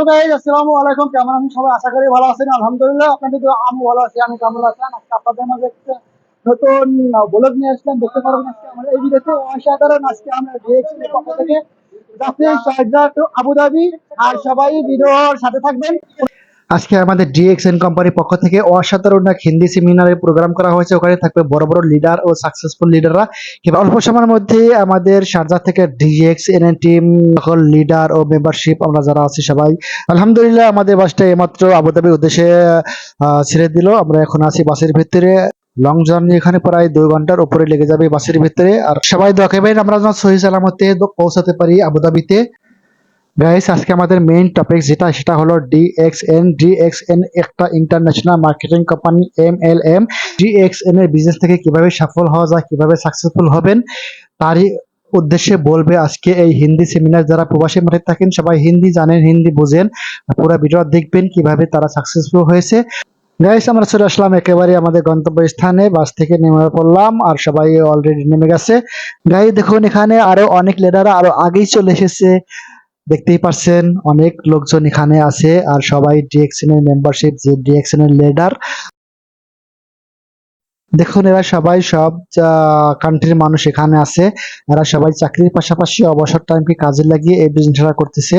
Hello guys, আসসালামু আলাইকুম। কেমন আছেন সবাই? আশা করি ভালো আছেন। আলহামদুলিল্লাহ, আপনাদের দোয়া আমি ভালো আছি। আমি কেমন আছেন? আজকে আপনাদের মাঝে একটা নতুন ব্লগ নিয়ে আসলাম। দেখতে পারবেন আজকে আমরা এই ভিডিওতে অসাধারণ। আজকে আমরা ডিরেকশন এর পক্ষ থেকে যাচ্ছি শারজাহ টু আবুধাবি। আর সবাই ভিডিওর সাথে থাকবেন। আজকে আমাদের ডিএক্সএন কোম্পানির পক্ষ থেকে অসাধারণ এক হিন্দি সেমিনারের প্রোগ্রাম করা হয়েছে। ওখানে থাকবে বড় বড় লিডার ও সাকসেসফুল লিডাররা। কিংবা অল্প সময়ের মধ্যে আমাদের শারজাহ থেকে ডিএক্সএন এর টিম, সকল লিডার ও মেম্বারশিপ আমরা যারা আছি সবাই আলহামদুলিল্লাহ আমাদের বাসটা এইমাত্র আবুধাবির উদ্দেশ্যে ছেড়ে দিল। আমরা এখন আছি বাসের ভিতরে। লং জার্নি, এখানে প্রায় 2 ঘন্টার উপরে লেগে যাবে বাসের ভিতরে। আর সবাই দোয়া করবেন আমরা যেন সহি সালামতে পৌঁছাতে পারি আবুধাবিতে। গাইস, আজকে আমাদের মেইন টপিক সেটা হলো ডিএক্সএন একটা international marketing company MLM. DXN এর বিজনেস থেকে কিভাবে সফল হওয়া যায়, কিভাবে সাকসেসফুল হবেন, তারই উদ্দেশ্যে বলবে আজকে এই হিন্দি সেমিনার। যারা প্রবাসী মাঠে থাকেন সবাই হিন্দি জানেন, হিন্দি বুঝেন, পুরো ভিডিও দেখবেন কিভাবে তারা সাকসেসফুল হয়েছে। গাইস, আমরা চলে আসলাম একেবারে আমাদের গন্তব্য স্থানে। বাস থেকে নেমে পড়লাম আর সবাই অলরেডি নেমে গেছে। গাইস দেখুন, এখানে আরো অনেক লিডাররা আরো আগেই চলে এসেছে। দেখতেই পাচ্ছেন অনেক লোকজন এখানে আছে আর সবাই ডিএক্সএন এর মেম্বারশিপ, যে ডিএক্সএন এর লিডার। দেখুন এরা সবাই সব কান্ট্রির মানুষ এখানে আছে। এরা সবাই চাকরির পাশাপাশি অবসর টাইমকে কাজে লাগিয়ে এই বিজনেসটা করতেছে।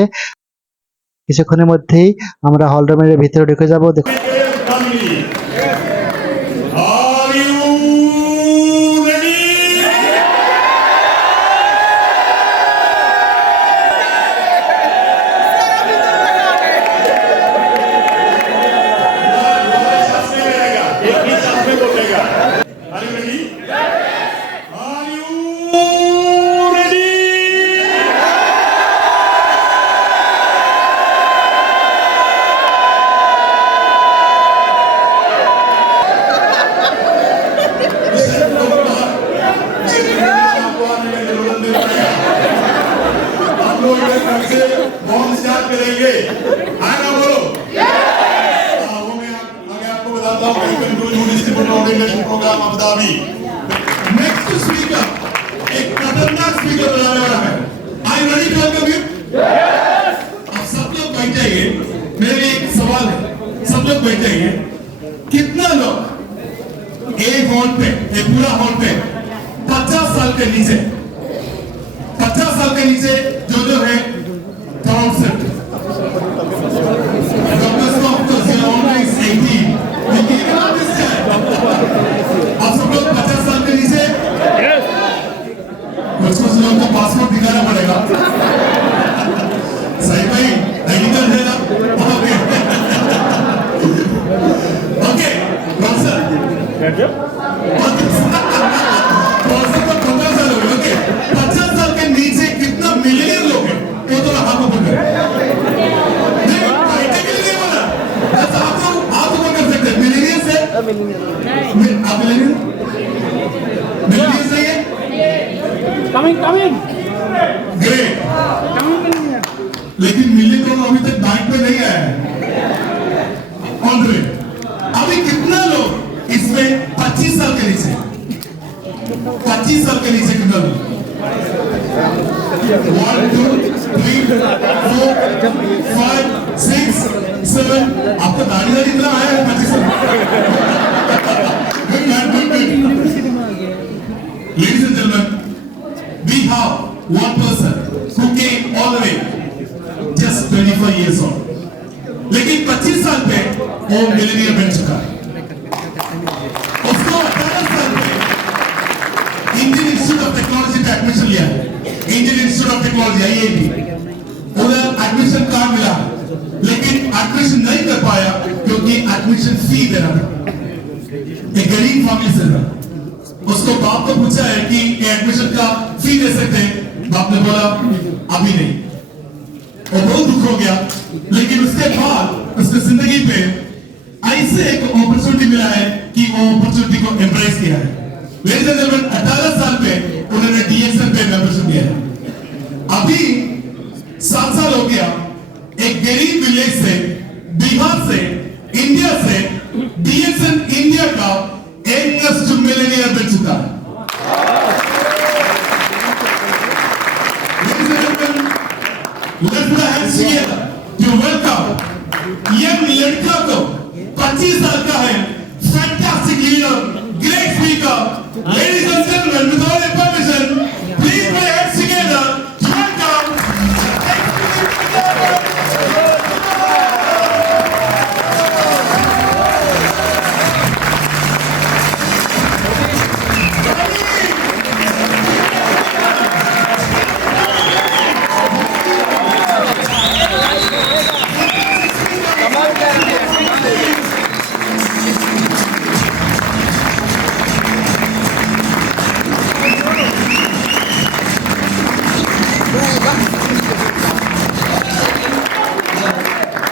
কিছুক্ষণের মধ্যেই আমরা হল রুমের ভিতরে ঢুকে যাব। দেখুন नेक्स्ट स्पीकर एक खतरनाक स्पीकर बनाने वाला है। I ready to welcome you. अब सब लोग बैठ जाइए। मेरे लिए एक सवाल है, सब लोग बैठ जाइए। कितना लोग एक हॉल पे, एक पूरा हॉल पे 50 साल के नीचे, 50 साल के नीचे जो है थर्ड सेट आप सब लोग 50 साल के नीचे। कुछ लोगों को पासपोर्ट दिखाना पड़ेगा। सही भाई, नहीं कर देना। ओके ओके प्रोफेसर प्रोफेसर को 50 साल हो गए। ओके 50 साल के नीचे कितना मिलियन लोग हैं वो तो हाथ ऊपर करें। नहीं बैठे के लिए बोला बस आप लोग हाथ ऊपर कर सकते हैं। मिलियन से आप मिलियन सही है। Coming great. लेकिन मिलियन तो अभी तक बैंक पे नहीं आया है। On the way. अभी कितना लोग इसमें 25 साल के नीचे, 25 साल के नीचे कितना लोग? 1 2 3 4 5 6 7। आपका दाढ़ी इतना आया है 25 साल। Ladies and gentlemen, we have one person who came all the way just 25 years old. लेकिन 25 साल पे वो मिलेनियर बन चुका है। उसको 18 साल पे इंडियन इंस्टीट्यूट ऑफ टेक्नोलॉजी पे एडमिशन लिया है। Indian institute of technology IIT उधर एडमिशन कार्ड मिला, लेकिन एडमिशन नहीं कर पाया क्योंकि एडमिशन फी देना था। एक गरीब फैमिली से था। उसको बाप को पूछा है कि एडमिशन का फी दे सकते हैं? बाप ने बोला अभी नहीं। वो बहुत दुख हो गया, लेकिन उसके बाद उसकी जिंदगी पे ऐसे एक अपॉर्चुनिटी मिला है कि वो अपॉर्चुनिटी को एम्ब्रेस किया है। लेडीज एंड जेंटलमैन, 18 साल पे उन्होंने डीएक्सएन पे मेंबरशिप लिया है। अभी 7 साल हो गया। एक गरीब विलेज से, बिहार से, इंडिया से डीएक्सएन इंडिया का यंगेस्ट मिलेनियर बन चुका है। Let's put our hands together to welcome Ladies and gentlemen, with all your permission, please put your hands together to welcome.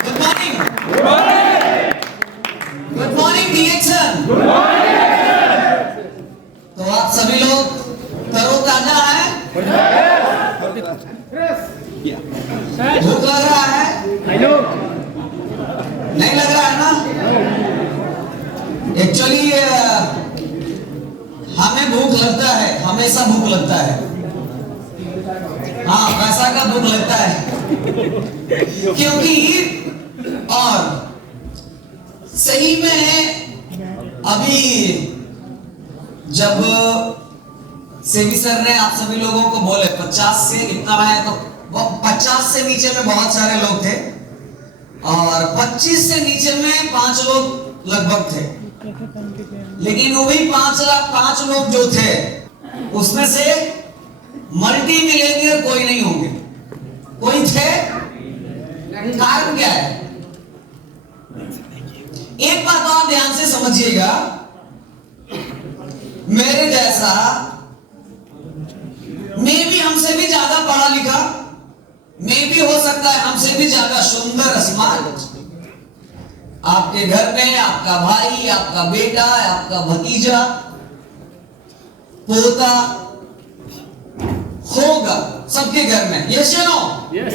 Good morning. Good morning, DXN. तो आप सभी लोग तरोताजा हैं? भूख लग रहा है? नहीं लग रहा है ना? एक्चुअली हमें भूख लगता है, हमेशा भूख लगता है। हाँ, पैसा का भूख लगता है क्योंकि और सही में अभी जब सेवी सर ने आप सभी लोगों को बोले 50 से कितना है, तो 50 से नीचे में बहुत सारे लोग थे और 25 से नीचे में 5 लोग लगभग थे, लेकिन वो भी 5 लोग जो थे उसमें से मल्टी मिलेनियर कोई नहीं होंगे। कोई थे? कारण क्या है? एक बात आप ध्यान से समझिएगा, मेरे जैसा मैं भी हमसे भी ज्यादा पढ़ा लिखा, मैं भी हो सकता है हमसे भी ज्यादा सुंदर स्मार्ट, आपके घर में आपका भाई, आपका बेटा, आपका भतीजा, पोता होगा सबके घर में। यस या नो? Yes.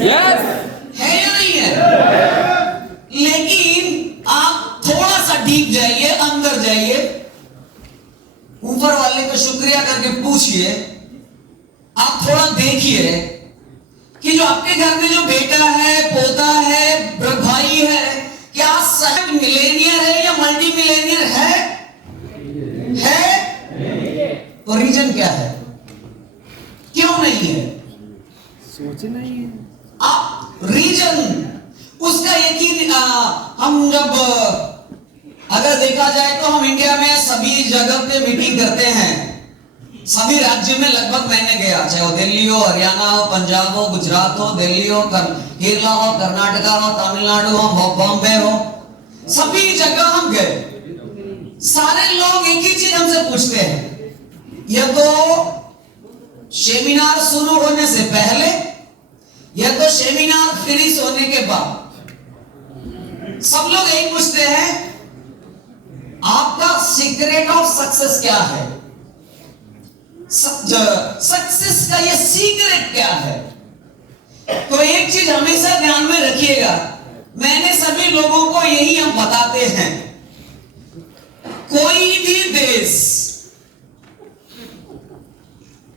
है या नहीं है? लेकिन आप थोड़ा सा डीप जाइए, अंदर जाइए, ऊपर वाले को शुक्रिया करके पूछिए, आप थोड़ा देखिए कि जो आपके घर में जो बेटा है, पोता है, भाई है, क्या सही मिलेनियर है या मल्टी मिलेनियर है? तो रीजन क्या है? क्यों नहीं है? सोचना ही है। आप रीजन उसका एक ही हम जब अगर देखा जाए तो हम इंडिया में सभी जगह पे मीटिंग करते हैं, सभी राज्य में लगभग मैंने गया, चाहे वो दिल्ली हो, हरियाणा हो, पंजाब हो, गुजरात हो, दिल्ली हो, केरला हो, कर्नाटका हो, तमिलनाडु हो, बॉम्बे हो, सभी जगह हम गए। सारे लोग एक ही चीज हमसे पूछते हैं, या तो सेमिनार शुरू होने से पहले या तो सेमिनार फिनिश होने के बाद, सब लोग यही पूछते हैं, आपका सीक्रेट ऑफ सक्सेस क्या है? सक्सेस का ये सीक्रेट क्या है? तो एक चीज हमेशा ध्यान में रखिएगा, मैंने सभी लोगों को यही हम बताते हैं, कोई भी देश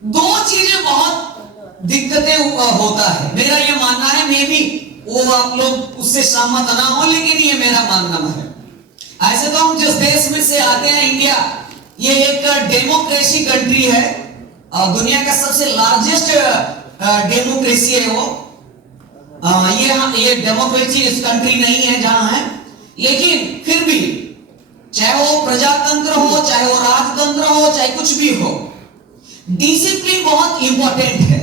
दो चीजें बहुत दिक्कतें होता है, मेरा ये मानना है, मे भी वो आप लोग उससे सहमत ना हो, लेकिन ये मेरा मानना है। ऐसे तो हम जिस देश में से आते हैं, इंडिया, ये एक डेमोक्रेसी कंट्री है, दुनिया का सबसे लार्जेस्ट डेमोक्रेसी है वो। ये डेमोक्रेसी इस कंट्री नहीं है जहां है, लेकिन फिर भी चाहे वो प्रजातंत्र हो, चाहे वो राजतंत्र हो, चाहे कुछ भी हो, डिसिप्लिन बहुत इंपॉर्टेंट है,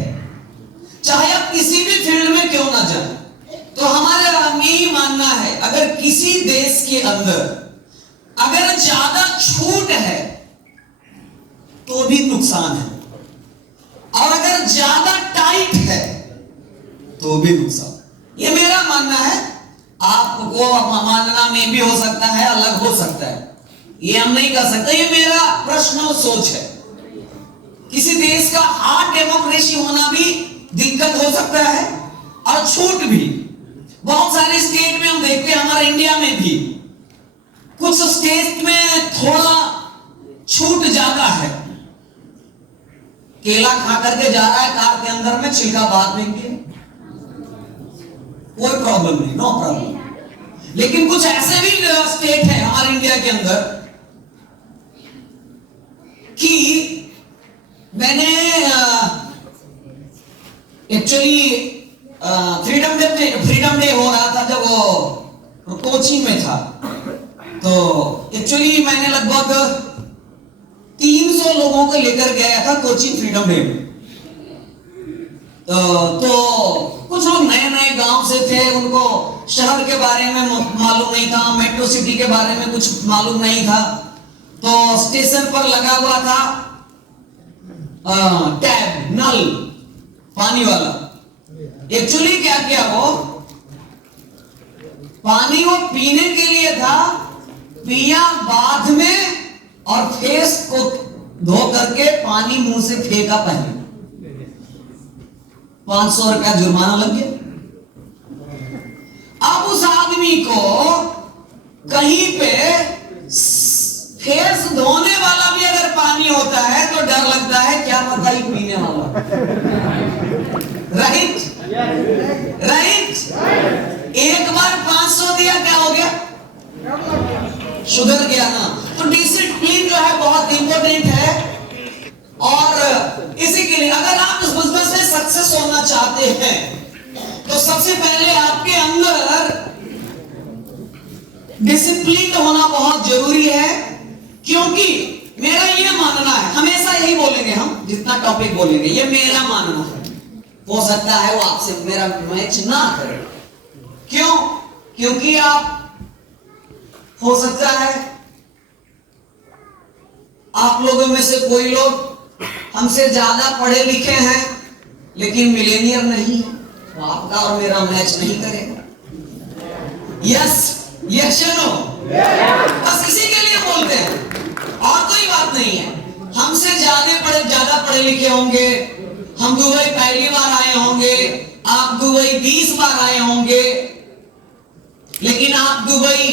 चाहे आप किसी भी फील्ड में क्यों ना जाए। तो हमारा यही मानना है, अगर किसी देश के अंदर अगर ज्यादा छूट है तो भी नुकसान है, और अगर ज्यादा टाइट है तो भी नुकसान। ये मेरा मानना है, आपको मानना में भी हो सकता है, अलग हो सकता है, ये हम नहीं कर सकते, ये मेरा पर्सनल सोच है। किसी देश का हार्ड डेमोक्रेसी होना भी दिक्कत हो सकता है, और छूट भी बहुत सारे स्टेट में हम देखते हैं, हमारे इंडिया में भी कुछ स्टेट में थोड़ा छूट ज्यादा है। केला खा करके जा रहा है कार के अंदर में, छिलका बाद में कोई प्रॉब्लम नहीं, नो प्रॉब्लम। लेकिन कुछ ऐसे भी स्टेट है हमारे इंडिया के अंदर कि एक्चुअली फ्रीडम डे हो रहा था जब वो कोचिंग में था, तो एक्चुअली मैंने लगभग 300 लोगों को लेकर गया था कोचिंग फ्रीडम डे में। तो कुछ लोग नए नए गांव से थे, उनको शहर के बारे में मालूम नहीं था, मेट्रो सिटी के बारे में कुछ मालूम नहीं था। तो स्टेशन पर लगा हुआ था टैप, नल, पानी वाला। एक्चुअली क्या किया, वो पानी वो पीने के लिए था, पिया बाद में और फेस को धो करके पानी मुंह से फेंका पहले। 500 रुपया जुर्माना लग गया। अब उस आदमी को कहीं पे फेस धोने वाला भी अगर पानी होता है तो डर लगता है, क्या पता ही पीने वाला। Right right. एक बार 500 दिया, क्या हो गया, सुधर गया ना। तो डिसिप्लिन जो है बहुत इंपॉर्टेंट है। और इसी के लिए अगर आप इस बिजनेस में सक्सेस होना चाहते हैं तो सबसे पहले आपके अंदर डिसिप्लिन होना बहुत जरूरी है। क्योंकि मेरा ये मानना है, हमेशा यही बोलेंगे हम, जितना टॉपिक बोलेंगे ये मेरा मानना है। हो सकता है वो आपसे मेरा मैच ना करे। क्यों? क्योंकि आप, हो सकता है आप लोगों में से कोई लोग हमसे ज्यादा पढ़े लिखे हैं लेकिन मिलेनियर नहीं है, तो आपका और मेरा मैच नहीं करेगा। यस यस नो, बस इसी के लिए बोलते हैं, और कोई बात नहीं है। हमसे ज्यादा पढ़े लिखे होंगे, हम दुबई पहली बार आए होंगे, आप दुबई 20 बार आए होंगे, लेकिन आप दुबई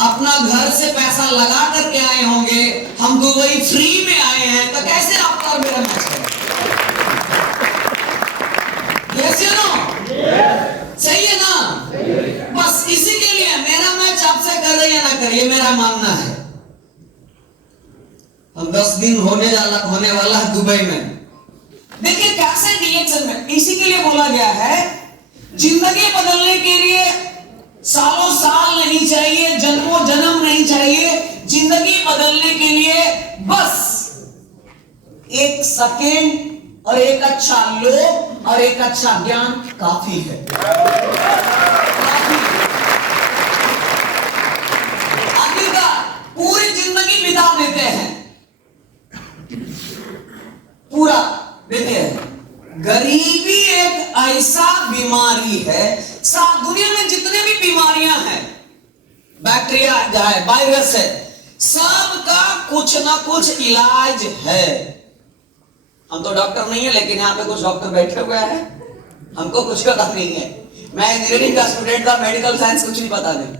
अपना घर से पैसा लगा करके आए होंगे, हम दुबई फ्री में आए हैं, तो कैसे आपका और मेरा मैच है? यस या नो? सही है ना? बस इसी के लिए मेरा मैच आपसे कर रही है ना करिए, मेरा मानना है। हम 10 दिन होने वाला है दुबई में। देखिए कैसे रिएक्शन में, इसी के लिए बोला गया है जिंदगी बदलने के लिए सालों साल नहीं चाहिए, जन्मों जन्म नहीं चाहिए। जिंदगी बदलने के लिए बस 1 सेकेंड और एक अच्छा लोग और एक अच्छा ज्ञान काफी है। आखिरकार पूरी जिंदगी बिता देते हैं, पूरा। देखिए गरीबी एक ऐसा बीमारी है, दुनिया में जितने भी बीमारियां हैं, बैक्टीरिया है, वायरस है, सबका कुछ ना कुछ इलाज है। हम तो डॉक्टर नहीं है, लेकिन यहाँ पे कुछ डॉक्टर बैठे हुए हैं, हमको कुछ पता नहीं है। मैं इंजीनियरिंग का स्टूडेंट था, मेडिकल साइंस कुछ नहीं पता नहीं,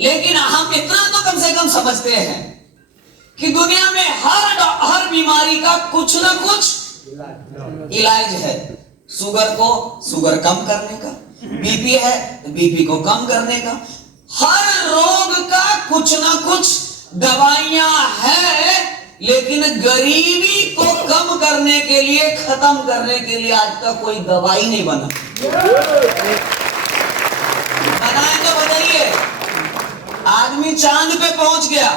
लेकिन हम इतना तो कम से कम समझते हैं कि दुनिया में हर बीमारी का कुछ ना कुछ इलाज है। शुगर को शुगर कम करने का, बीपी है तो बीपी को कम करने का, हर रोग का कुछ ना कुछ दवाइयां है। लेकिन गरीबी को कम करने के लिए, खत्म करने के लिए आज तक कोई दवाई नहीं बना। बनाए तो बताइए। आदमी चांद पे पहुंच गया।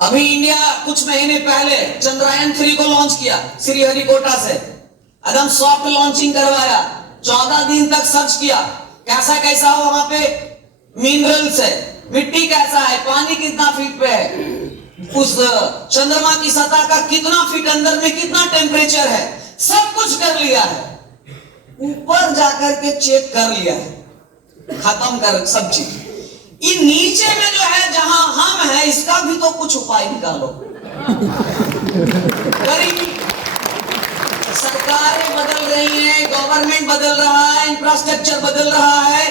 अभी इंडिया कुछ महीने पहले चंद्रयान 3 को लॉन्च किया श्रीहरिकोटा से, एकदम सॉफ्ट लॉन्चिंग करवाया। 14 दिन तक सर्च किया कैसा कैसा हो वहां पे, मिनरल्स है, मिट्टी कैसा है, पानी कितना फीट पे है, उस चंद्रमा की सतह का कितना फीट अंदर में कितना टेम्परेचर है, सब कुछ कर लिया है। ऊपर जाकर के चेक कर लिया है, खत्म कर सब चीज। ये नीचे में जो है जहां हम हैं, इसका भी तो कुछ उपाय निकालो। गरीबी, सरकारें बदल रही हैं, गवर्नमेंट बदल रहा है, इंफ्रास्ट्रक्चर बदल रहा है,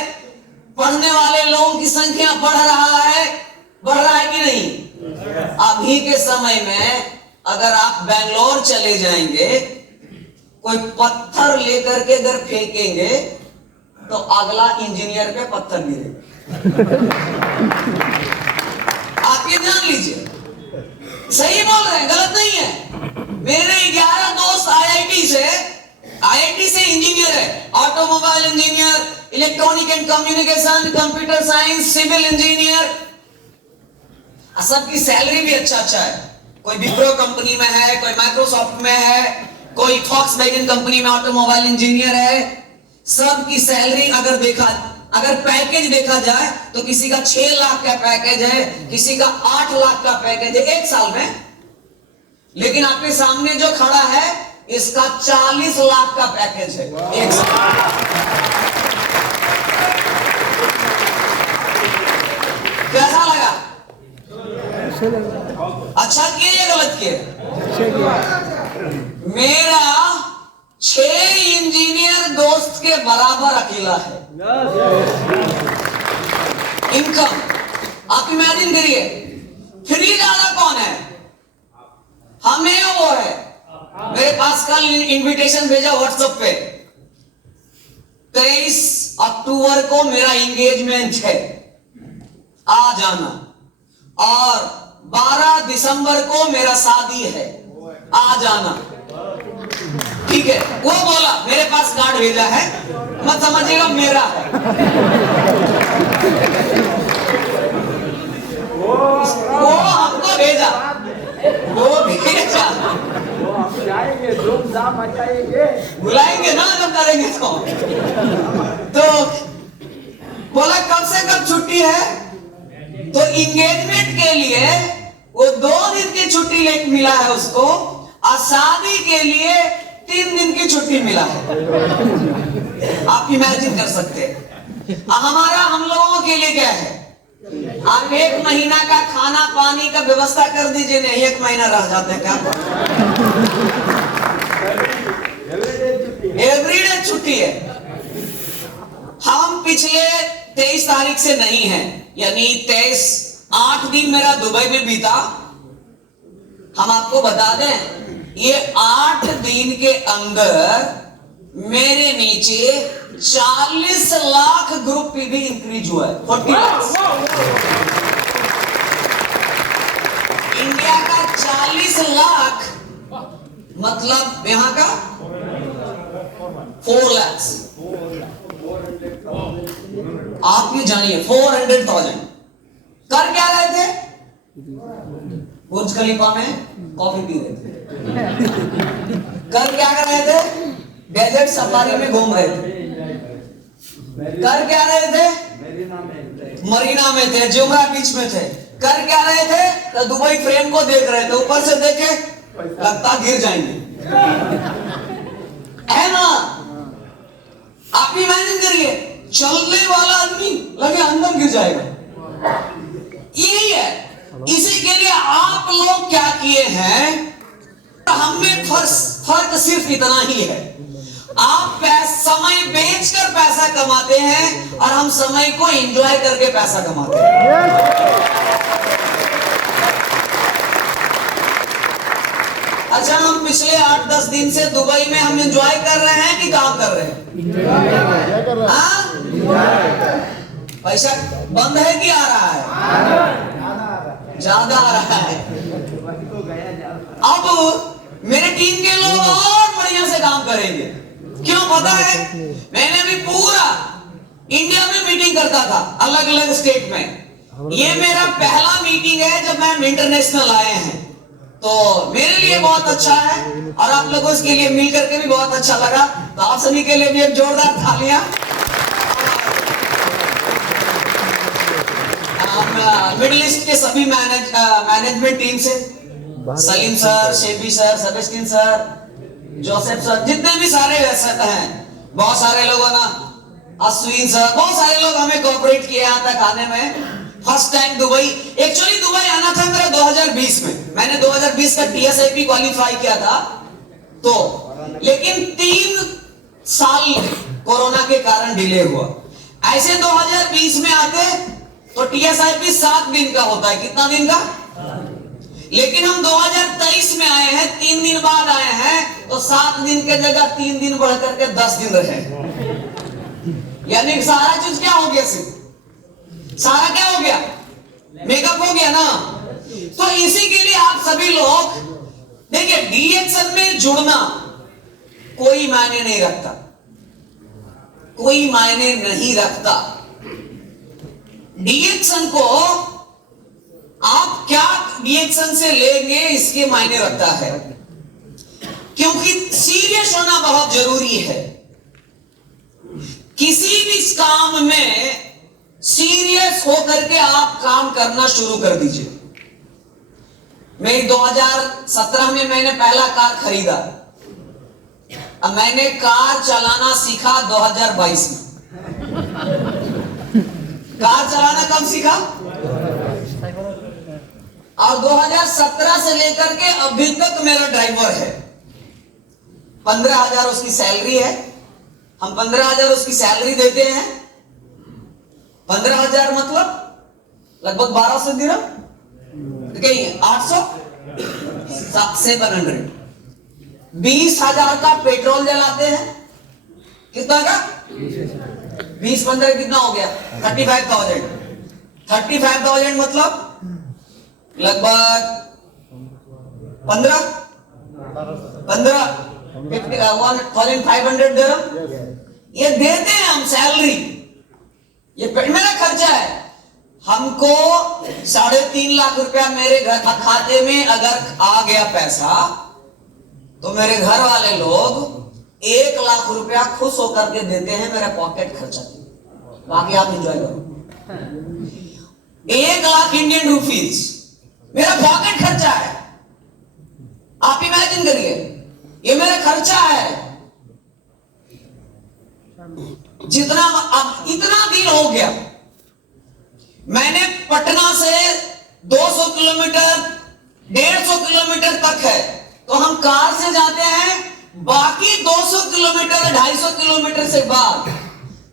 पढ़ने वाले लोगों की संख्या बढ़ रहा है कि नहीं? अभी के समय में अगर आप बेंगलोर चले जाएंगे, कोई पत्थर लेकर के अगर फेंकेंगे तो अगला इंजीनियर पे पत्थर गिरेगा। आप ये जान लीजिए, सही बोल रहे हैं, गलत नहीं है। मेरे 11 दोस्त आईआईटी से engineer automobile engineer, electronic and communication, computer science, civil engineer, सबकी सैलरी भी अच्छा है। कोई विप्रो कंपनी में है, कोई माइक्रोसॉफ्ट में है, कोई फॉक्सवैगन कंपनी में ऑटोमोबाइल इंजीनियर है। सबकी सैलरी अगर पैकेज देखा जाए तो किसी का 6 लाख का पैकेज है, किसी का 8 लाख का पैकेज है एक साल में। लेकिन आपके सामने जो खड़ा है इसका 40 लाख का पैकेज है एक साल। कैसा लगा? अच्छा किए या गलत किए? मेरा 6 इंजीनियर दोस्त के बराबर अकेला है इनकम। आप इमेजिन करिए, फ्री ज्यादा कौन है? हमें वो है। मेरे पास कल इनविटेशन भेजा व्हाट्सएप पे, 23 अक्टूबर को मेरा एंगेजमेंट है, आ जाना। और 12 दिसंबर को मेरा शादी है, आ जाना। ठीक है, वो बोला मेरे पास कार्ड भेजा है, मत समझिएगा मेरा है। वो हमको भेजा, वो भेजा। जाएंगे, धूमधाम मचाएंगे। बुलाएंगे ना जब करेंगे इसको। तो बोला कब से कब छुट्टी है? तो इंगेजमेंट के लिए वो 2 दिन की छुट्टी मिला है उसको, और शादी के लिए 3 दिन की छुट्टी मिला है। आप इमेजिन कर सकते हैं। हम लोगों के लिए क्या है? आप 1 महीना का खाना पानी का व्यवस्था कर दीजिए, नहीं 1 महीना रह जाते हैं क्या? एवरीडे छुट्टी है। हम पिछले 23 तारीख से नहीं है, यानी 8 दिन मेरा दुबई में बीता। हम आपको बता दें, ये 8 दिन के अंदर मेरे नीचे 40 लाख ग्रुप पी भी इंक्रीज हुआ है। 40 लाख इंडिया का 40 लाख मतलब यहां का 4 लाख। आप ये जानिए 400,000 कर क्या रहे थे? बुर्ज खलीफा में कॉफी पी रहे थे। कर क्या कर रहे थे? डेजर्ट सफारी में घूम रहे थे। कर क्या रहे थे? मरीना में थे, जुमरा बीच में थे। कर क्या रहे थे? तो दुबई फ्रेम को देख रहे थे, ऊपर से देखे लगता गिर जाएंगे, है ना? आप इमेजिन करिए, चलने वाला आदमी लगे अंदर गिर जाएगा। यही है। इसी के लिए आप लोग क्या किए हैं? हमें फर्क सिर्फ इतना ही है, आप समय बेचकर पैसा कमाते हैं और हम समय को एंजॉय करके पैसा कमाते हैं। अच्छा, हम पिछले 8-10 दिन से दुबई में हम एंजॉय कर रहे हैं कि काम कर रहे हैं? पैसा बंद है कि आ रहा है? ज्यादा आ रहा है। अब मेरे टीम के लोग और बढ़िया से काम करेंगे। क्यों पता है? मैंने भी पूरा इंडिया में मीटिंग करता था, अलग अलग स्टेट में। ये मेरा पहला मीटिंग है जब मैं इंटरनेशनल आए हैं, तो मेरे लिए बहुत अच्छा है और आप लोगों के लिए मिल करके भी बहुत अच्छा लगा। तो आप सभी के लिए भी एक जोरदार तालियां। मिडिल ईस्ट के सभी मैनेजमेंट टीम से, Salim sir, शेबी sir, Sebastian sir, Joseph sir, जितने भी सारे वैसे हैं, बहुत सारे लोगों ना, अश्विन सर, बहुत सारे लोग हमें कोऑपरेट किए यहाँ तक आने में। First time Dubai, actually Dubai आना था मेरा 2020 में। मैंने 2020 का TSIP क्वालिफाई किया था, तो लेकिन 3 साल कोरोना के कारण डिले हुआ। ऐसे 2020 में आते तो TSIP 7 दिन का होता है। कितना दिन का? लेकिन हम 2023 में आए हैं, 3 दिन बाद आए हैं, तो 7 दिन के जगह 3 दिन बढ़ करके 10 दिन रहे। यानी सारा चीज क्या हो गया? सारा क्या हो गया? मेकअप हो गया ना। तो इसी के लिए आप सभी लोग देखिए, DXN में जुड़ना कोई मायने नहीं रखता। कोई मायने नहीं रखता। रिएक्शन को आप क्या रिएक्शन से लेंगे इसके मायने रखता है, क्योंकि सीरियस होना बहुत जरूरी है। किसी भी काम में सीरियस होकर के आप काम करना शुरू कर दीजिए। मैं 2017 में मैंने पहला कार खरीदा। अब मैंने कार चलाना सीखा 2022 में। कार चलाना कब सीखा? और 2017 से लेकर के अभी तक मेरा ड्राइवर है। 15,000 उसकी सैलरी है। हम 15,000 उसकी सैलरी देते हैं। 15,000 मतलब लगभग 1200 दिरहम, कहीं 800, 700। 20,000 का पेट्रोल जलाते हैं। कितना का? 20-15 कितना हो गया? 35,000। 35,000 मतलब लगभग 1,500 दिरहम ये देते हैं हम सैलरी। ये मेरा खर्चा है। हमको 3.5 लाख रुपया मेरे घर खाते में अगर आ गया पैसा, तो मेरे घर वाले लोग 1 लाख रुपया खुश होकर के देते हैं मेरा पॉकेट खर्चा। बाकी आप एंजॉय करो। 1 लाख इंडियन रुपीज मेरा पॉकेट खर्चा है। आप इमेजिन करिए, ये मेरा खर्चा है। जितना अब इतना दिन हो गया, मैंने पटना से 200 किलोमीटर 150 किलोमीटर तक है तो हम कार से जाते हैं। बाकी 200 किलोमीटर 250 किलोमीटर से बाद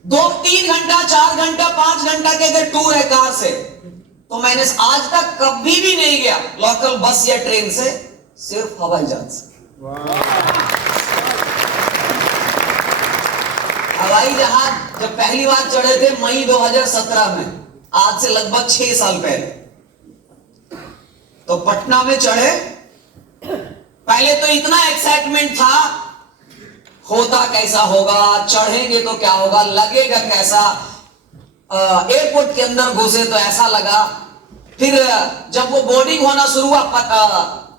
2-3 घंटा 4 घंटा 5 घंटा के अगर टूर है कार से, तो मैंने आज तक कभी भी नहीं गया लोकल बस या ट्रेन से, सिर्फ हवाई जहाज से। हवाई जहाज जब पहली बार चढ़े थे मई 2017 में, आज से लगभग 6 साल पहले, तो पटना में चढ़े। पहले तो इतना एक्साइटमेंट था, होता कैसा होगा, चढ़ेंगे तो क्या होगा, लगेगा कैसा। एयरपोर्ट के अंदर घुसे तो ऐसा लगा। फिर जब वो बोर्डिंग होना शुरू हुआ,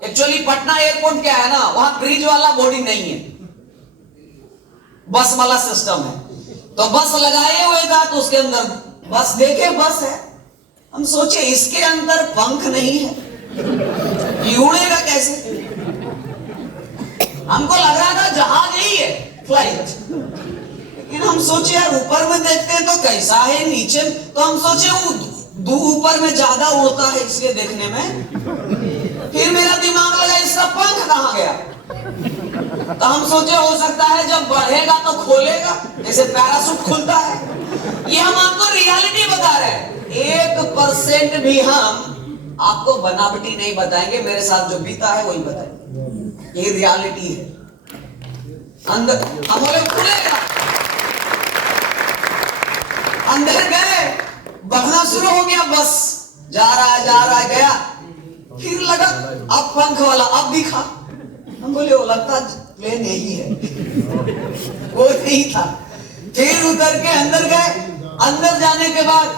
एक्चुअली पटना एयरपोर्ट क्या है ना, वहां ब्रिज वाला बोर्डिंग नहीं है, बस वाला सिस्टम है। तो बस लगाए हुए था, तो उसके अंदर बस देखे बस है। हम सोचे इसके अंदर पंख नहीं है, ये उड़ेगा कैसे। हमको लग रहा था जहाज ही है, फ्लाइट। लेकिन हम सोचे यार ऊपर में देखते हैं तो कैसा है, नीचे तो हम सोचे वो ऊपर में ज्यादा उड़ता है इसलिए देखने में। फिर मेरा दिमाग लगा इसका पंख कहां गया। तो हम सोचे हो सकता है जब बढ़ेगा तो खोलेगा, जैसे पैराशूट खुलता है। ये हम आपको रियलिटी बता रहे हैं। 1% भी हम आपको बनावटी नहीं बताएंगे, मेरे साथ जो बीता है वही बताएंगे। ये रियलिटी है। अंदर हम बोले खुलेगा, अंदर गए, बढ़ना शुरू हो गया, बस जा रहा है गया। फिर लगा अब पंख वाला, अब दिखा। हम बोले वो लगता प्लेन यही है, वो नहीं था। फिर उतर के अंदर गए। अंदर जाने के बाद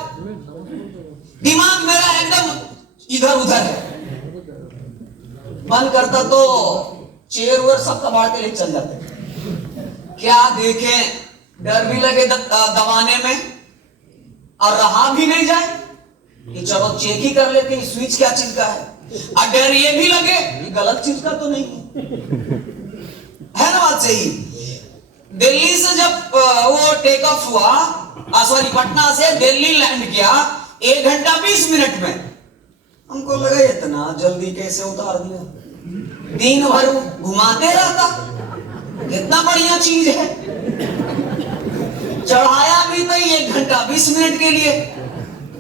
दिमाग मेरा एकदम इधर उधर है। मन करता तो चेयर वेयर सब कबाड़ के लिए चल जाते। क्या देखें, डर भी लगे दबाने में, और रहा भी नहीं जाए कि चलो चेक ही कर लेते हैं स्विच क्या चीज का है। और डर ये भी लगे ये गलत चीज का तो नहीं है ना। बात सही। दिल्ली से जब वो टेक ऑफ हुआ, सॉरी पटना से दिल्ली लैंड किया 1 घंटा 20 मिनट में। हमको लगा इतना जल्दी कैसे उतार दिया। दिन भर घुमाते रहता, कितना बढ़िया चीज है। चढ़ाया भी तो 1 घंटा 20 मिनट के लिए,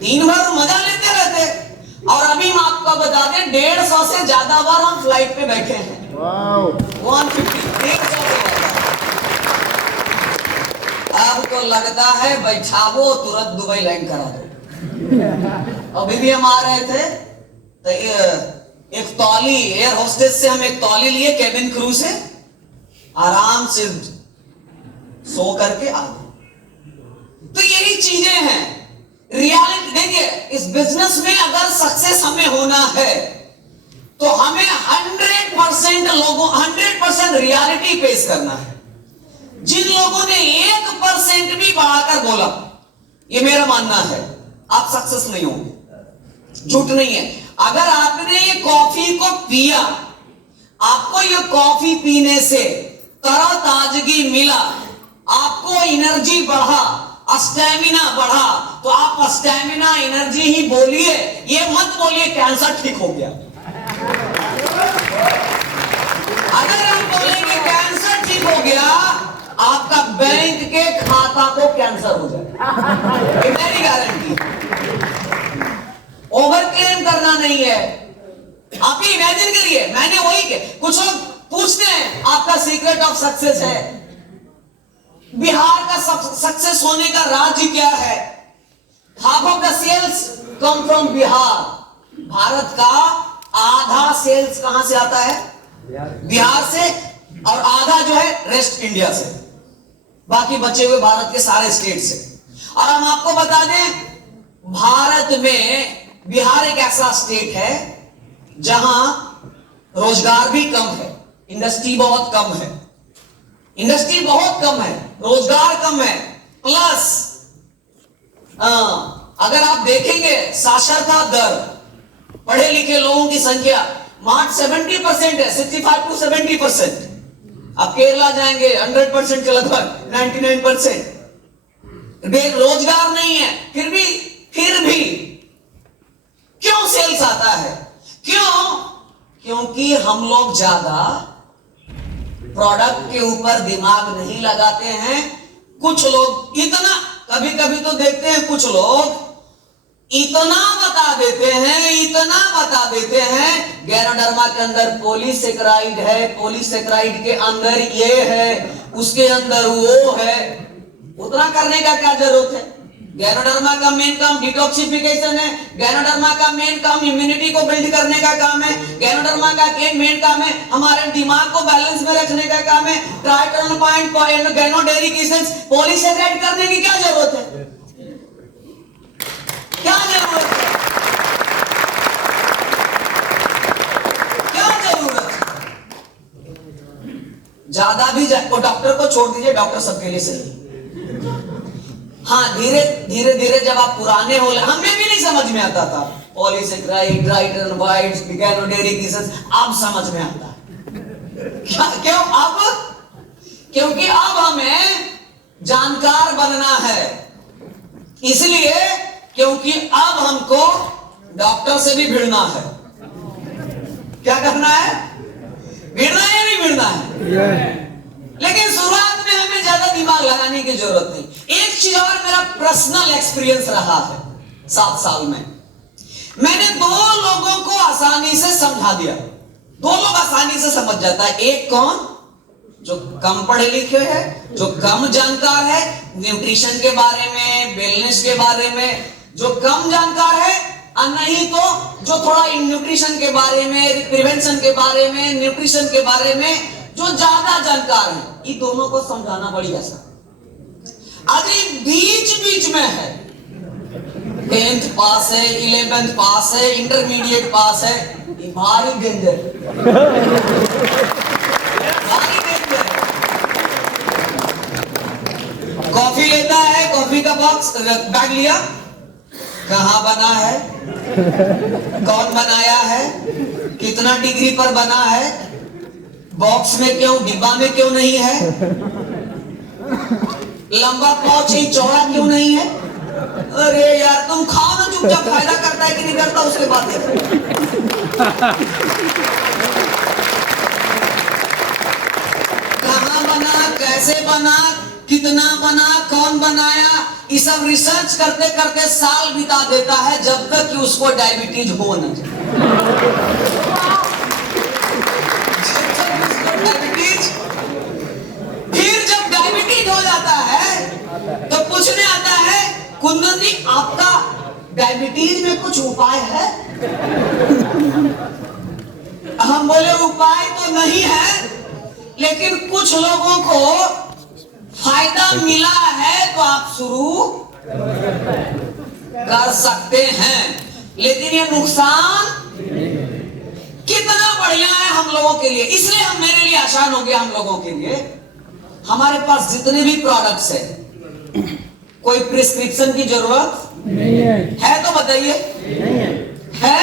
दिन भर मजा लेते रहते। और अभी हम आपको बता दें 150 से ज्यादा बार हम फ्लाइट पे बैठे हैं। 150 अब तो लगता है बैठावो तुरंत दुबई लैंड करा दो। अभी भी हम आ रहे थे तो एक तौली, एयर होस्टेस से हम एक तौली लिए केबिन क्रू से, आराम से सो करके आ गए। तो यही चीजें हैं रियलिटी। देखिए, इस बिजनेस में अगर सक्सेस हमें होना है तो हमें 100% लोगों 100% रियलिटी पेश करना है। जिन लोगों ने 1% भी बढ़ाकर बोला, ये मेरा मानना है, आप सक्सेस नहीं होंगे। झूठ नहीं है। अगर आपने ये कॉफी को पिया, आपको ये कॉफी पीने से तरोताजगी मिला, आपको एनर्जी बढ़ा, स्टैमिना बढ़ा, तो आप स्टैमिना एनर्जी ही बोलिए, ये मत बोलिए कैंसर ठीक हो गया। अगर आप बोलेंगे कैंसर ठीक हो गया, आपका बैंक के खाता को कैंसर हो जाए, ये मेरी गारंटी। ओवर क्लेम करना नहीं है। आप ही इमेजिन करिए, मैंने वही के कुछ लोग पूछते हैं आपका सीक्रेट ऑफ सक्सेस है, बिहार का सक्सेस होने का राज क्या है? Half of the sales come from Bihar. Bharat का आधा सेल्स कहां से आता है? बिहार से, और आधा जो है रेस्ट इंडिया से, बाकी बचे हुए भारत के सारे स्टेट से। और हम आपको बता दें, भारत में बिहार एक ऐसा स्टेट है जहां रोजगार भी कम है, इंडस्ट्री बहुत कम है, इंडस्ट्री बहुत कम है, रोजगार कम है, प्लस अगर आप देखेंगे साक्षरता दर, पढ़े लिखे लोगों की संख्या मात्र 70% है, 65 to 70%। आप केरला जाएंगे 100% के लगभग 99%। रोजगार नहीं है, फिर भी क्यों सेल्स आता है? क्यों? क्योंकि हम लोग ज्यादा प्रोडक्ट के ऊपर दिमाग नहीं लगाते हैं। कुछ लोग इतना, कभी कभी तो देखते हैं कुछ लोग इतना बता देते हैं गैनोडर्मा के अंदर पॉलीसेकेराइड है, पॉलीसेकेराइड के अंदर ये है, उसके अंदर वो है। उतना करने का क्या जरूरत है? गैनोडर्मा का मेन काम डिटॉक्सिफिकेशन है, गैनोडर्मा का मेन काम इम्यूनिटी को बिल्ड करने का काम है, गैनोडर्मा का मेन काम है हमारे दिमाग को बैलेंस में रखने का काम है। ट्राइटोन पॉइंट गैनोडेरिक एसिड्स पॉलीसेकेराइड करने की क्या जरूरत है? क्या जरूरत है? क्या जरूरत है? ज्यादा भी डॉक्टर को छोड़ दीजिए, डॉक्टर सबके लिए सही। हाँ, धीरे जब आप पुराने हो, हमें भी नहीं समझ में आता था पॉलीसेकेराइड, ट्राइटोन पॉइंट गैनोडेरिक एसिड्स, अब समझ में आता है। क्यों? अब क्योंकि अब हमें जानकार बनना है, इसलिए क्योंकि अब हमको डॉक्टर से भी भिड़ना है। क्या करना है? भिड़ना है या नहीं भिड़ना है? लेकिन शुरुआत में हमें ज्यादा दिमाग लगाने की जरूरत नहीं। एक चीज और मेरा पर्सनल एक्सपीरियंस रहा है 7 साल में, मैंने 2 लोगों को आसानी से समझा दिया। 2 लोग आसानी से समझ जाता है। एक कौन? जो कम पढ़े लिखे हैं, जो कम जानकार है न्यूट्रिशन के बारे में, वेलनेस के बारे में, जो कम जानकार है, और नहीं तो जो थोड़ा न्यूट्रिशन के बारे में, प्रिवेंशन के बारे में, न्यूट्रिशन के बारे में जो ज्यादा जानकार है। ये दोनों को समझाना बड़ी आसान। अभी बीच में है, 10th पास है, 11th पास है, इंटरमीडिएट पास है, ये भारी डेंजर, भारी डेंजर। कॉफी लेता है, कॉफी का बॉक्स बैग लिया, कहां बना है, कौन बनाया है, कितना डिग्री पर बना है, बॉक्स में क्यों, डिब्बा में क्यों नहीं है, लंबा पाउच ही चौड़ा क्यों नहीं है? अरे यार तुम खाओ ना चुपचाप, फायदा करता है कि नहीं करता उसके बाद कहां बना, कैसे बना, कितना बना, कौन बनाया, ये सब रिसर्च करते करते साल बिता देता है, जब तक कि उसको डायबिटीज हो न जाए। फिर जब डायबिटीज हो जाता है तो पूछने आता है, कुंदन जी आपका डायबिटीज में कुछ उपाय है? हम बोले उपाय तो नहीं है, लेकिन कुछ लोगों को फायदा मिला है तो आप शुरू कर सकते हैं, लेकिन ये नुकसान कितना बढ़िया है हम लोगों के लिए। इसलिए हम मेरे लिए आसान हो गया हम लोगों के लिए। हमारे पास जितने भी प्रोडक्ट्स है, कोई प्रिस्क्रिप्शन की जरूरत है तो बताइए, है?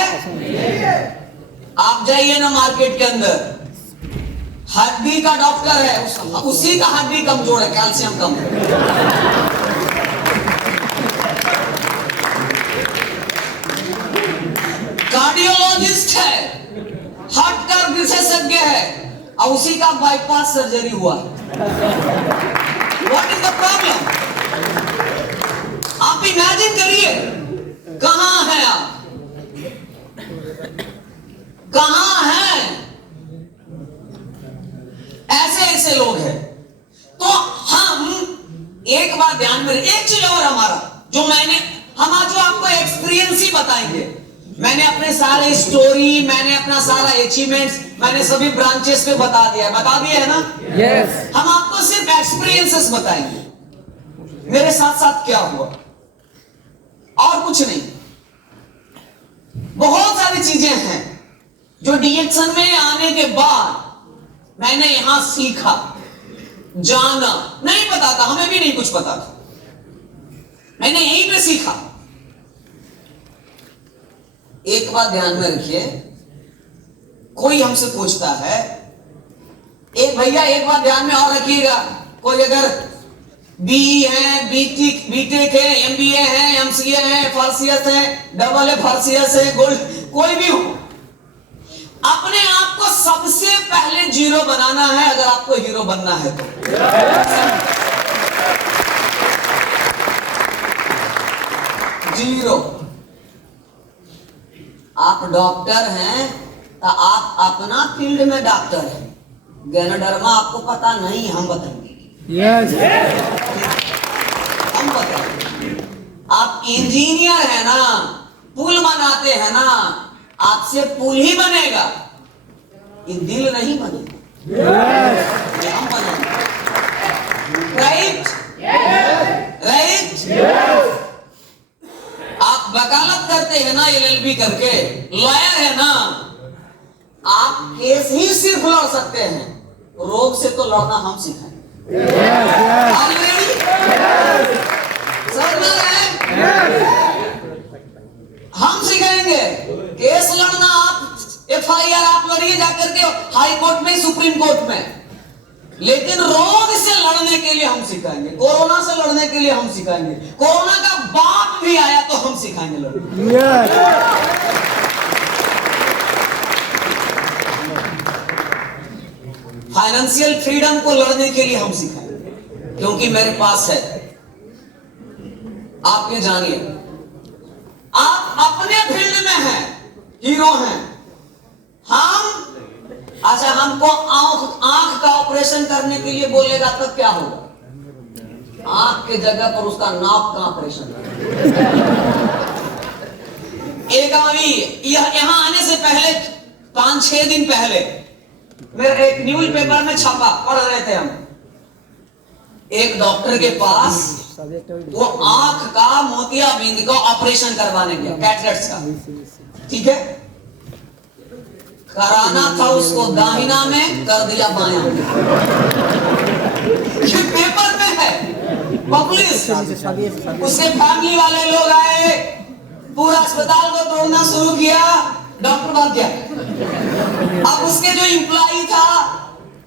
आप जाइए ना मार्केट के अंदर, हड्डी का डॉक्टर है, उसी का हड्डी कमजोर है, कैल्शियम कम है। कार्डियोलॉजिस्ट है, हार्ट का विशेषज्ञ है, और उसी का बाईपास सर्जरी हुआ। What is the problem? आप इमेजिन करिए, कहां हैं आप, कहां हैं? ऐसे ऐसे लोग हैं। तो हम एक बात ध्यान में, एक चीज और हमारा जो हम आज जो आपको एक्सपीरियंस ही बताएंगे। मैंने अपने सारे स्टोरी, मैंने अपना सारा अचीवमेंट्स, मैंने सभी ब्रांचेस पे बता दिया है ना? Yes. हम आपको सिर्फ एक्सपीरियंसेस बताएंगे, मेरे साथ साथ क्या हुआ, और कुछ नहीं। बहुत सारी चीजें हैं जो डीएक्शन में आने के बाद मैंने यहां सीखा, जाना। नहीं पता था, हमें भी नहीं कुछ पता था, मैंने यहीं पे सीखा। एक बात ध्यान में रखिए, कोई हमसे पूछता है, एक भैया एक बात ध्यान में और रखिएगा, कोई अगर बीई है, बीटेक है, एमबीए है, एमसीए है, फार्सियस है, डबल ए फार्सियस है, गोल्ड, कोई भी हो, अपने आप को सबसे पहले जीरो बनाना है अगर आपको हीरो बनना है तो। जीरो। आप डॉक्टर हैं तो आप अपना फील्ड में डॉक्टर हैं, गैनोडर्मा आपको पता नहीं, हम बताएंगे। Yes. हम बताएंगे। आप इंजीनियर है ना, पुल बनाते हैं ना, आपसे पुल ही बनेगा, ये दिल नहीं बनेगा। ये हम बनाएंगे। राइट? राइट? आप वकालत करते हैं ना, एलएलबी करके, लॉयर है ना, आप केस ही सिर्फ लड़ सकते हैं, रोग से तो लड़ना हम सिखाएंगे। Are you ready? समझ में आ रहा है? हम सिखाएंगे केस लड़ना। आप एफआईआर आप लड़िए जाकर के हाई कोर्ट में, सुप्रीम कोर्ट में, लेकिन रोग से लड़ने के लिए हम सिखाएंगे, कोरोना से लड़ने के लिए हम सिखाएंगे, कोरोना का बाप भी आया तो हम सिखाएंगे लड़ने। Yes. फाइनेंशियल फ्रीडम को लड़ने के लिए हम सिखाएंगे, क्योंकि मेरे पास है। आप ये जानिए, आप अपने फील्ड में हैं, हीरो हैं। हम अच्छा, हमको आंख का ऑपरेशन करने के लिए बोलेगा तब क्या होगा? आंख के जगह पर उसका नाक का ऑपरेशन। एक अभी यहां आने से पहले 5-6 दिन पहले मेरे एक न्यूज पेपर में छपा, पढ़ रहे थे हम, एक डॉक्टर के पास वो आंख का मोतियाबिंद का ऑपरेशन करवाने गया, कैटरेक्ट का, ठीक है? कराना था उसको दाहिना में, कर दिया बायां में। ये पेपर में है, पब्लिश। उसके फैमिली वाले लोग आए, पूरा अस्पताल को तोड़ना शुरू किया, डॉक्टर भाग गया। अब उसके जो एम्प्लॉई था,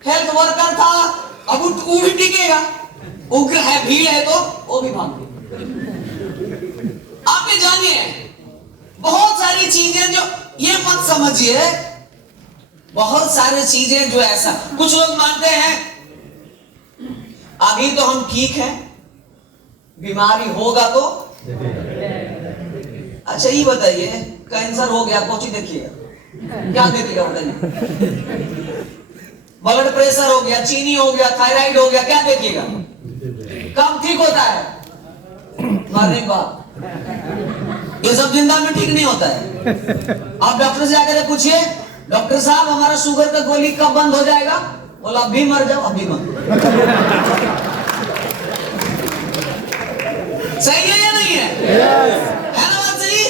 हेल्थ वर्कर था, अब वो भी टिकेगा, उग्र है, भीड़ है, तो वो भी भाग गया। आप ये जानिए, बहुत सारी चीजें जो, ये मत समझिए, बहुत सारी चीजें जो ऐसा, कुछ लोग मानते हैं अभी तो हम ठीक हैं, बीमारी होगा तो। अच्छा ये बताइए, कैंसर हो गया, कोची देखिएगा, क्या देखिएगा बताइए? ब्लड प्रेशर हो गया, चीनी हो गया, थायराइड हो गया, क्या देखिएगा? कब ठीक होता है? मरने के बाद। ये सब जिंदा में ठीक नहीं होता है। आप डॉक्टर से आकर पूछिए, डॉक्टर साहब हमारा शुगर का गोली कब बंद हो जाएगा? बोला अभी मर जाओ, अभी मर। सही है या नहीं है? है ना बात सही?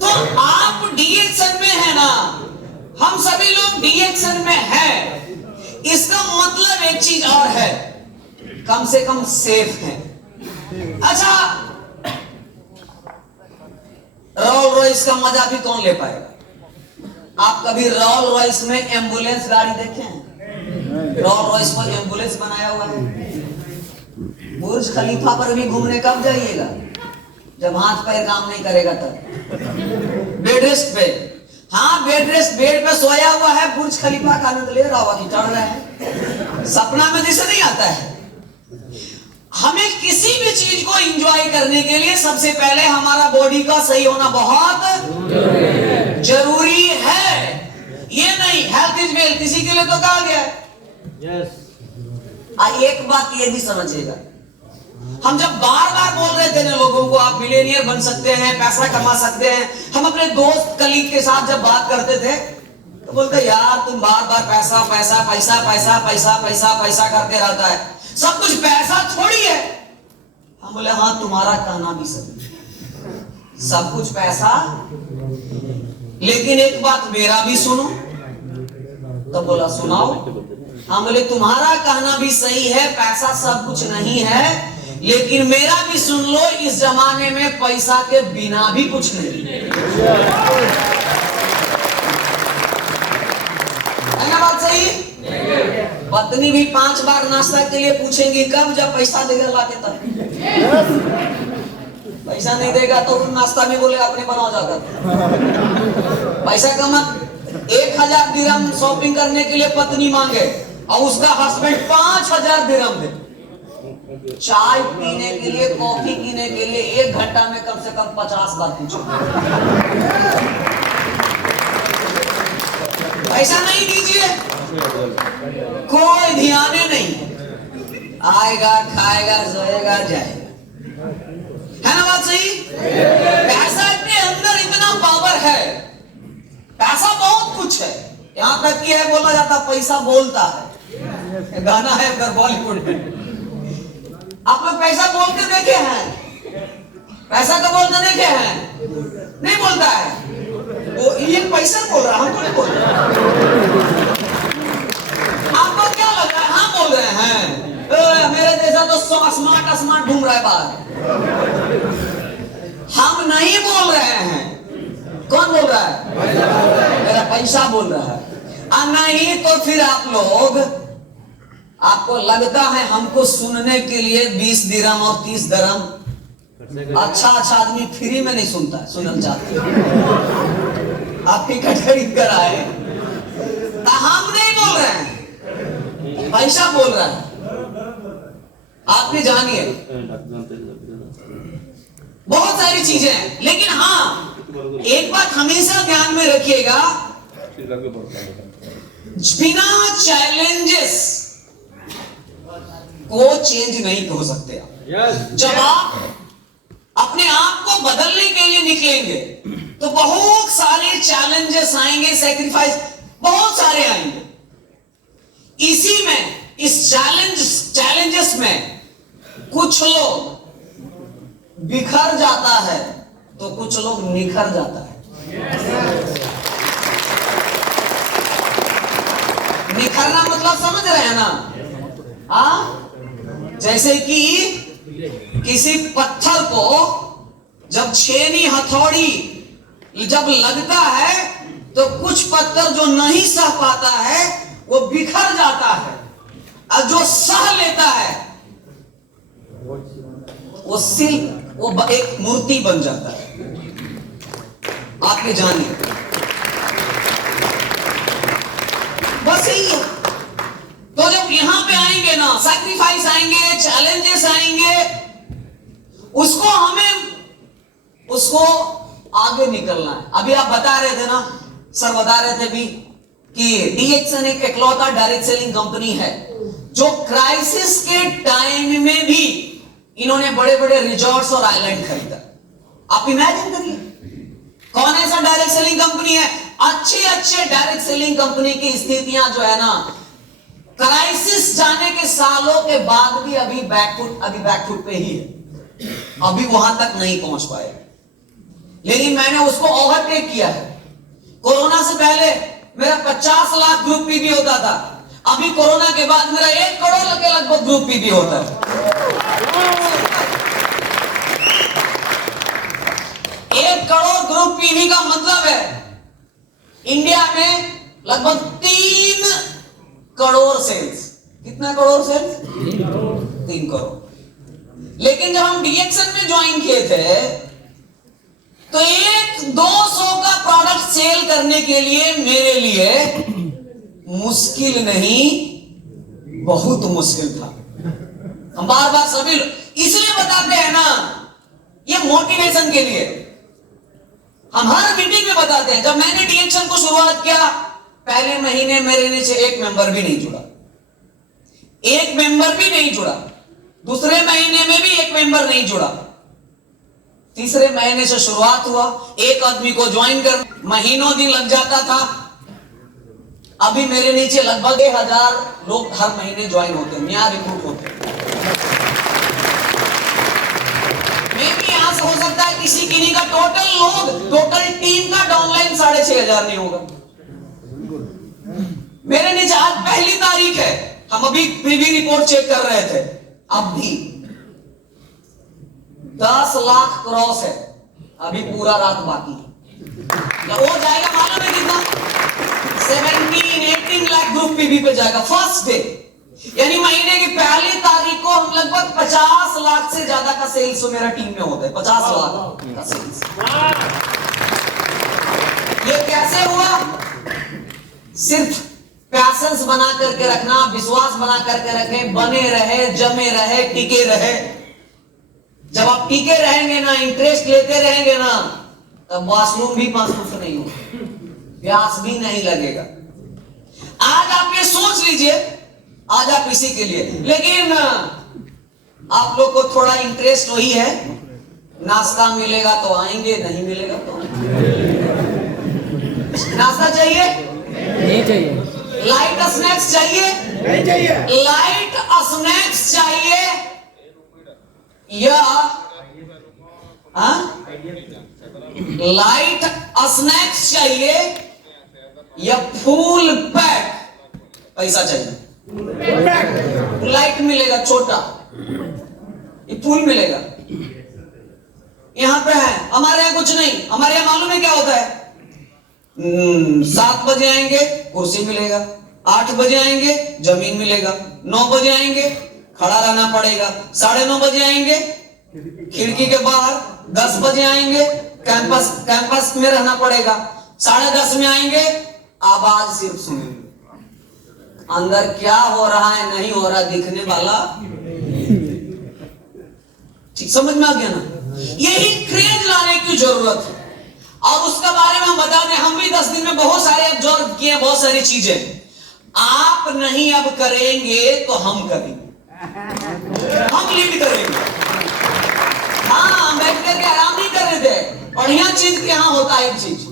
तो आप डी एक्शन में है ना, हम सभी लोग डी एक्शन में है, इसका मतलब एक चीज और है, कम से कम सेफ है। अच्छा, रोल्स रॉयस का मजा भी कौन ले पाएगा? आप कभी रोल्स रॉयस में एम्बुलेंस गाड़ी देखे हैं? रोल्स रॉयस पर एम्बुलेंस बनाया हुआ है। बुर्ज खलीफा पर भी घूमने कब जाइएगा? जब हाथ पैर काम नहीं करेगा तब। बेड रेस्ट पे, हाँ बेड रेस्ट, बेड पे सोया हुआ है, बुर्ज खलीफा का आनंद ले रहा होगा कि चढ़ रहा है, सपना में जैसे नहीं आता है। हमें किसी भी चीज को एंजॉय करने के लिए सबसे पहले हमारा बॉडी का सही होना बहुत जरूरी है। ये नहीं हेल्थ इज वेल्थ, किसी के लिए तो कहा गया है। एक बात ये भी समझिएगा, हम जब बार बार बोल रहे थे ना लोगों को आप मिलियनियर बन सकते हैं, पैसा कमा सकते हैं, हम अपने दोस्त कलीग के साथ जब बात करते थे तो बोलते यार तुम बार बार पैसा पैसा पैसा पैसा पैसा पैसा पैसा करते रहता है, सब कुछ पैसा थोड़ी है। हम बोले हाँ तुम्हारा कहना भी सही, सब कुछ पैसा, लेकिन एक बात मेरा भी सुनो। तो बोला सुनाओ। हम बोले तुम्हारा कहना भी सही है, पैसा सब कुछ नहीं है, लेकिन मेरा भी सुन लो, इस जमाने में पैसा के बिना भी कुछ नहीं है ना बात सही? पत्नी भी 5 बार नाश्ता के लिए पूछेंगी कब, जब पैसा देगा लाके तब। पैसा नहीं देगा तो नाश्ता भी बोले अपने बनाओ जाकर। पैसा कमा 1000 दिरहम शॉपिंग करने के लिए पत्नी मांगे और उसका हस्बैंड 5000 दिरहम दे। चाय पीने के लिए, कॉफी पीने के लिए 1 घंटा में कम से कम 50 बार पूछो। पैसा नहीं दीजिए, कोई ध्यान नहीं, आएगा खाएगा सोएगा जाएगा। है ना बात सही? पैसा के अंदर इतना पावर है, पैसा बहुत कुछ है, यहां तक कि है बोला जाता पैसा बोलता है, गाना है अगर बॉलीवुड में। आप लोग पैसा बोलते देखे हैं? पैसा तो बोलते देखे हैं? नहीं बोलता है वो, ये पैसा बोल रहा, हम तो नहीं बोल रहे। आपको क्या लग रहा है हम बोल रहे हैं? मेरे जैसा तो स्मार्ट घूम रहा है बाहर। हम नहीं बोल रहे हैं, कौन बोल रहा है? मेरा पैसा बोल रहा है। नहीं तो फिर आप लोग, आपको लगता है हमको सुनने के लिए 20 दिरहम और 30 दिरहम, अच्छा आदमी फ्री में नहीं सुनता है, सुनना चाहते आप टिकट खरीद कर आए। हम नहीं बोल रहे हैं, पैसा बोल रहा है। आपने जानिए बहुत सारी चीजें हैं, लेकिन हाँ एक बात हमेशा ध्यान में रखिएगा, बिना चैलेंजेस को चेंज नहीं हो सकते आप। जब आप अपने आप को बदलने के लिए निकलेंगे तो बहुत सारे चैलेंजेस आएंगे, सैक्रिफाइस बहुत सारे आएंगे। इसी में, इस चैलेंजेस में कुछ लोग बिखर जाता है तो कुछ लोग निखर जाता है। निखरना मतलब समझ रहे हैं ना? जैसे कि किसी पत्थर को जब छेनी हथौड़ी जब लगता है तो कुछ पत्थर जो नहीं सह पाता है वो बिखर जाता है, और जो सह लेता है वो एक मूर्ति बन जाता है। आपने जानिए बस यही है। तो जब यहां पे आएंगे ना, सैक्रिफाइस आएंगे, चैलेंजेस आएंगे, उसको आगे निकलना है। अभी आप बता रहे थे ना, सर बता रहे थे भी कि डीएक्सन एक इकलौता डायरेक्ट सेलिंग कंपनी है जो क्राइसिस के टाइम में भी इन्होंने बड़े बड़े रिजॉर्ट्स और आइलैंड खरीदा। आप इमेजिन करिए, कौन ऐसा डायरेक्ट सेलिंग कंपनी है? अच्छे डायरेक्ट सेलिंग कंपनी की स्थितियां जो है ना, क्राइसिस जाने के सालों के बाद भी अभी बैकफुट पे ही है, अभी वहां तक नहीं पहुंच पाए, लेकिन मैंने उसको ओवरटेक किया है। कोरोना से पहले मेरा 50 लाख ग्रुप पीबी होता था, अभी कोरोना के बाद मेरा 1 करोड़ के लगभग ग्रुप पीबी होता है। 1 करोड़ ग्रुप पीबी का मतलब है इंडिया में लगभग 3 करोड़ सेल्स। कितना करोड़ सेल्स? 3 करोड़। लेकिन जब हम डीएक्सन में ज्वाइन किए थे तो 1-200 का प्रोडक्ट सेल करने के लिए मेरे लिए मुश्किल नहीं, बहुत मुश्किल था। हम बार बार सभी इसलिए बताते हैं ना, ये मोटिवेशन के लिए हम हर मीटिंग में बताते हैं। जब मैंने डीएक्शन को शुरुआत किया, पहले महीने मेरे नीचे 1 मेंबर भी नहीं जुड़ा, 1 मेंबर भी नहीं जुड़ा। दूसरे महीने में भी 1 मेंबर नहीं जुड़ा। तीसरे महीने से शुरुआत हुआ, 1 आदमी को ज्वाइन कर महीनों दिन लग जाता था। अभी मेरे नीचे लगभग 1000 लोग हर महीने ज्वाइन होते हैं, नया रिक्रूट होते हैं। मे भी यहां से हो सकता है किसी किन्हीं का टोटल टीम का डाउनलाइन 6500 नहीं होगा। मेरे नीचे आज पहली तारीख है, हम अभी प्रीव्यू रिपोर्ट चेक कर रहे थे, अब भी 10 लाख क्रॉस है, अभी पूरा रात बाकी है। हो जाएगा मालूम है कितना? 17-18 लाख ग्रुप पीबी पे जाएगा फर्स्ट डे, यानी महीने की पहली तारीख को हम लगभग 50 लाख से ज्यादा का सेल्स मेरा टीम में होता है। 50 लाख का सेल्स। ये कैसे हुआ? सिर्फ पैशंस बना करके रखना, विश्वास बना करके रखे, बने रहे, जमे रहे, टिके रहे। जब आप टिके रहेंगे ना, इंटरेस्ट लेते रहेंगे ना, तब वॉशरूम भी पासरूफ नहीं होगा, प्यास भी नहीं लगेगा। आज आप ये सोच लीजिए, आज आप इसी के लिए, लेकिन आप लोग को थोड़ा इंटरेस्ट वही है, नाश्ता मिलेगा तो आएंगे, नहीं मिलेगा तो नाश्ता चाहिए नहीं चाहिए, लाइट स्नैक्स चाहिए नहीं चाहिए, लाइट स्नैक्स चाहिए या लाइट स्नैक्स चाहिए या फुल पैक पैसा चाहिए? लाइट मिलेगा छोटा, ये फुल मिलेगा। यहां पे है, हमारे यहां कुछ नहीं। हमारे यहां मालूम है क्या होता है? 7 बजे आएंगे कुर्सी मिलेगा, 8 बजे आएंगे जमीन मिलेगा, 9 बजे आएंगे खड़ा रहना पड़ेगा, 9:30 बजे आएंगे खिड़की के बाहर, 10 बजे आएंगे कैंपस में रहना पड़ेगा, 10:30 में आएंगे आवाज सिर्फ सुनेंगे, अंदर क्या हो रहा है नहीं हो रहा दिखने वाला। ठीक समझ में आ गया ना? यही क्रेज लाने की जरूरत है, और उसके बारे में हम बता दें, हम भी 10 दिन में बहुत सारे ऑब्जर्व किए, बहुत सारी चीजें। आप नहीं अब करेंगे तो हम करेंगे, हम लीड करेंगे। हाँ, बैठ करके आराम नहीं कर रहे थे। बढ़िया चीज क्या होता है, एक चीज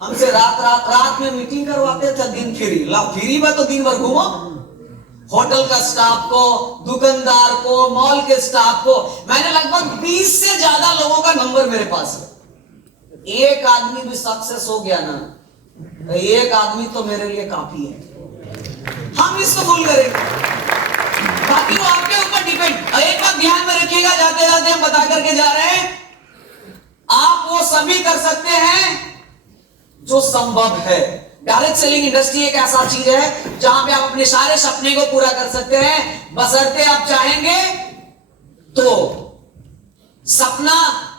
हमसे रात में मीटिंग करवाते थे, दिन फ्री बा तो दिन भर घूमो। होटल का स्टाफ को, दुकानदार को, मॉल के स्टाफ को, मैंने लगभग 20 से ज्यादा लोगों का नंबर मेरे पास है। एक आदमी भी सक्सेस हो गया ना, तो एक आदमी तो मेरे लिए काफी है। हम इसको फुल करेंगे, बाकी वो आपके ऊपर डिपेंड। एक बात ध्यान में रखिएगा, जाते जाते हम बता करके जा रहे हैं, आप वो सभी कर सकते हैं जो संभव है। डायरेक्ट सेलिंग इंडस्ट्री एक ऐसा चीज है जहां पे आप अपने सारे सपने को पूरा कर सकते हैं, बशर्ते आप चाहेंगे तो। सपना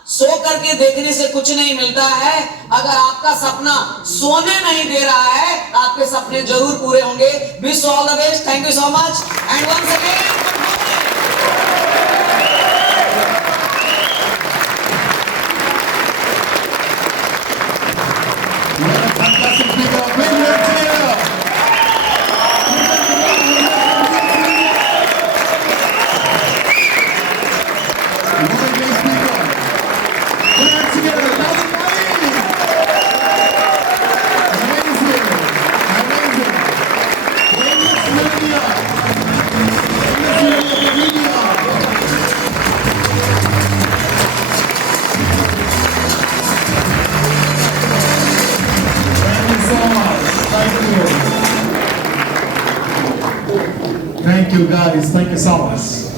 सो करके देखने से कुछ नहीं मिलता है। अगर आपका सपना सोने नहीं दे रहा है, आपके सपने जरूर पूरे होंगे। Wish all the best, thank you so much and once again Fantastic speaker. Big hand together. Amazing speaker. Hands together. That's amazing. Amazing. Amazing. Greatest Lydia. you guys. Thank you so much.